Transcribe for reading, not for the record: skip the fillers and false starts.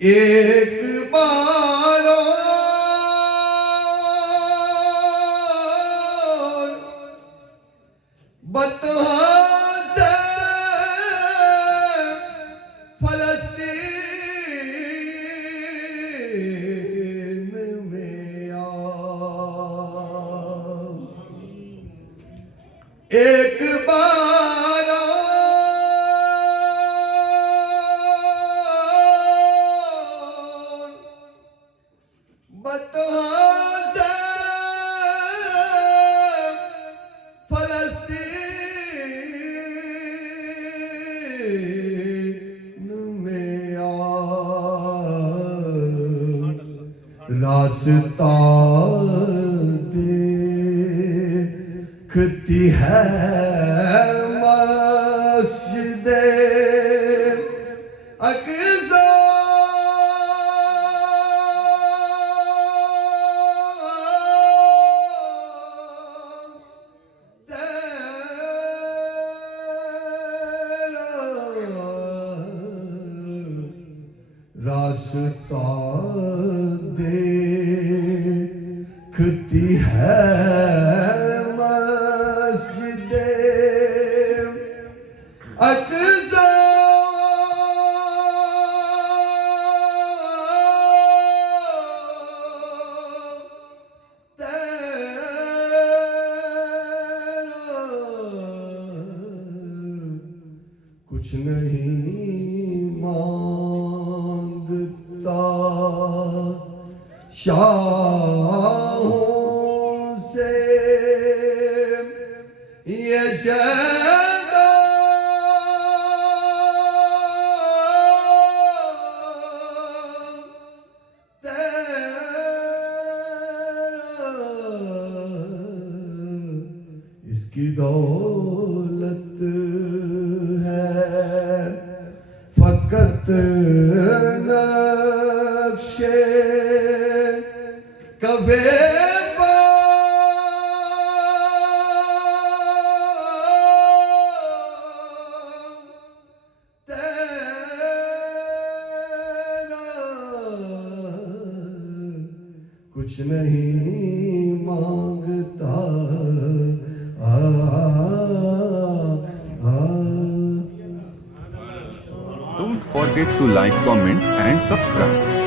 ایک بار اور بطحا سے فلسطین میں آؤ، ایک بار اور بطحا سے فلسطین میں آؤ، راستہ دیکھتی ہے مسجد اقصی، راستہ دیکھتی ہے مسجد اقصی، کچھ نہیں مانگتا شاہوں سے یہ شہدا، اس کی دولت ہے فقط نقشے کعبے پر، کچھ نہیں مانگتا Don't forget to like, comment and subscribe.